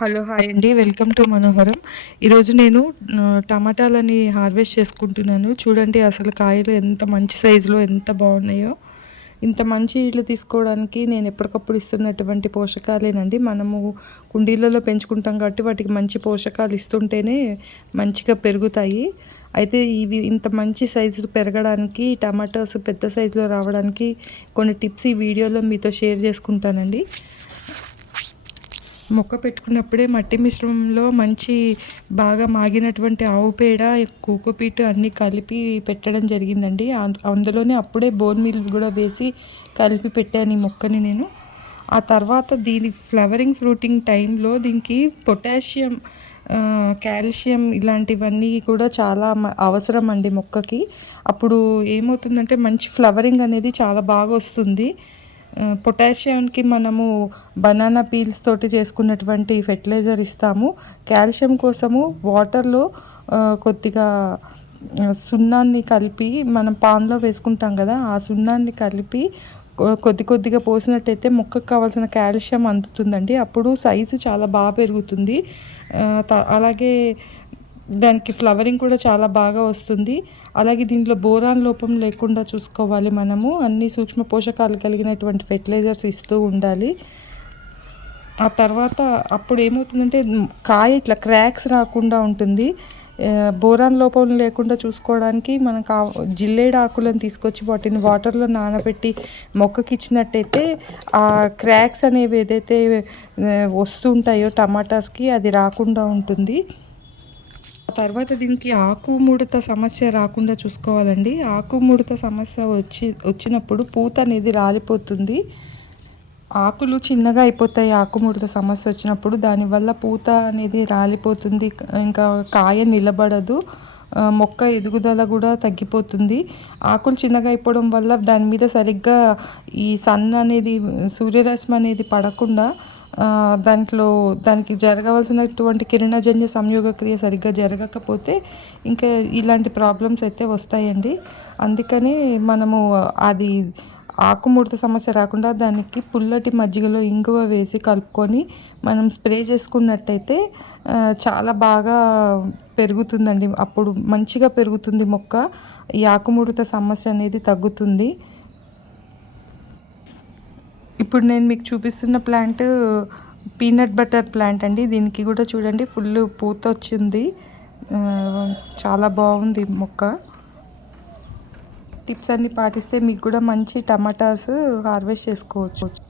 Hello hi అండి, welcome to మనోహరం. ఈరోజు నేను టమాటాలని హార్వెస్ట్ చేసుకుంటున్నాను. చూడండి అసలు కాయలు ఎంత మంచి సైజులో ఎంత బాగున్నాయో. ఇంత మంచి ఇళ్ళు తీసుకోవడానికి నేను ఎప్పటికప్పుడు ఇస్తున్నటువంటి పోషకాలేనండి. మనము కుండీలలో పెంచుకుంటాం కాబట్టి వాటికి మంచి పోషకాలు ఇస్తుంటేనే మంచిగా పెరుగుతాయి. అయితే ఇవి ఇంత మంచి సైజు పెరగడానికి, టమాటాస్ పెద్ద సైజులో రావడానికి కొన్ని టిప్స్ ఈ వీడియోలో మీతో షేర్ చేసుకుంటానండి. మొక్క పెట్టుకున్నప్పుడే మట్టి మిశ్రమంలో మంచి బాగా మాగినటువంటి ఆవు పేడ, కోకోపీట్ అన్నీ కలిపి పెట్టడం జరిగిందండి. అందులోనే అప్పుడే బోన్ మీల్ కూడా వేసి కలిపి పెట్టాను ఈ మొక్కని నేను. ఆ తర్వాత దీని ఫ్లవరింగ్ ఫ్రూటింగ్ టైంలో దీనికి పొటాషియం, కాల్షియం ఇలాంటివన్నీ కూడా చాలా అవసరం అండి మొక్కకి. అప్పుడు ఏమవుతుందంటే మంచి ఫ్లవరింగ్ అనేది చాలా బాగా వస్తుంది. పొటాషియంకి మనము బనానా పీల్స్ తోటి చేసుకున్నటువంటి ఫెర్టిలైజర్ ఇస్తాము. కాల్షియం కోసము వాటర్లో కొద్దిగా సున్నాన్ని కలిపి మనం పాన్లో వేసుకుంటాం కదా, ఆ సున్నాన్ని కలిపి కొద్దిగా పోసినట్టయితే మొక్కకు కావాల్సిన కాల్షియం అందుతుందండి. అప్పుడు సైజు చాలా బాగా పెరుగుతుంది. అలాగే దానికి ఫ్లవరింగ్ కూడా చాలా బాగా వస్తుంది. అలాగే దీంట్లో బోరాన్ లోపం లేకుండా చూసుకోవాలి. మనము అన్ని సూక్ష్మ పోషకాలు కలిగినటువంటి ఫెర్టిలైజర్స్ ఇస్తూ ఉండాలి. ఆ తర్వాత అప్పుడు ఏమవుతుందంటే కాయ ఇట్లా క్రాక్స్ రాకుండా ఉంటుంది. బోరాన్ లోపం లేకుండా చూసుకోవడానికి మనం జిల్లేడు ఆకులను తీసుకొచ్చి వాటిని వాటర్లో నానబెట్టి మొక్కకి ఇచ్చినట్టయితే ఆ క్రాక్స్ అనేవి ఏదైతే వస్తుంటాయో టమాటాస్కి అది రాకుండా ఉంటుంది. తర్వాత దీనికి ఆకు ముడత సమస్య రాకుండా చూసుకోవాలండి. ఆకు ముడత సమస్య వచ్చినప్పుడు పూత అనేది రాలిపోతుంది. ఆకులు చిన్నగా అయిపోతాయి. ఆకుముడత సమస్య వచ్చినప్పుడు దానివల్ల పూత అనేది రాలిపోతుంది. ఇంకా కాయ నిలబడదు. మొక్క ఎదుగుదల కూడా తగ్గిపోతుంది. ఆకులు చిన్నగా అయిపోవడం వల్ల దాని మీద సరిగ్గా ఈ సన్ అనేది, సూర్యరశ్మి అనేది పడకుండా దానికి జరగవలసినటువంటి కిరణజన్య సంయోగక్రియ సరిగ్గా జరగకపోతే ఇంకా ఇలాంటి ప్రాబ్లమ్స్ అయితే వస్తాయండి. అందుకని మనము అది ఆకుముడత సమస్య రాకుండా దానికి పుల్లటి మజ్జిగలో ఇంగువ వేసి కలుపుకొని మనం స్ప్రే చేసుకున్నట్టయితే చాలా బాగా పెరుగుతుందండి. అప్పుడు మంచిగా పెరుగుతుంది మొక్క. ఈ ఆకుముడత సమస్య అనేది తగ్గుతుంది. ఇప్పుడు నేను మీకు చూపిస్తున్న ప్లాంట్ పీనట్ బటర్ ప్లాంట్ అండి. దీనికి కూడా చూడండి ఫుల్ పూత వచ్చింది. చాలా బాగుంది మొక్క. టిప్స్ అన్నీ పాటిస్తే మీకు కూడా మంచి టమాటాస్ హార్వెస్ట్ చేసుకోవచ్చు.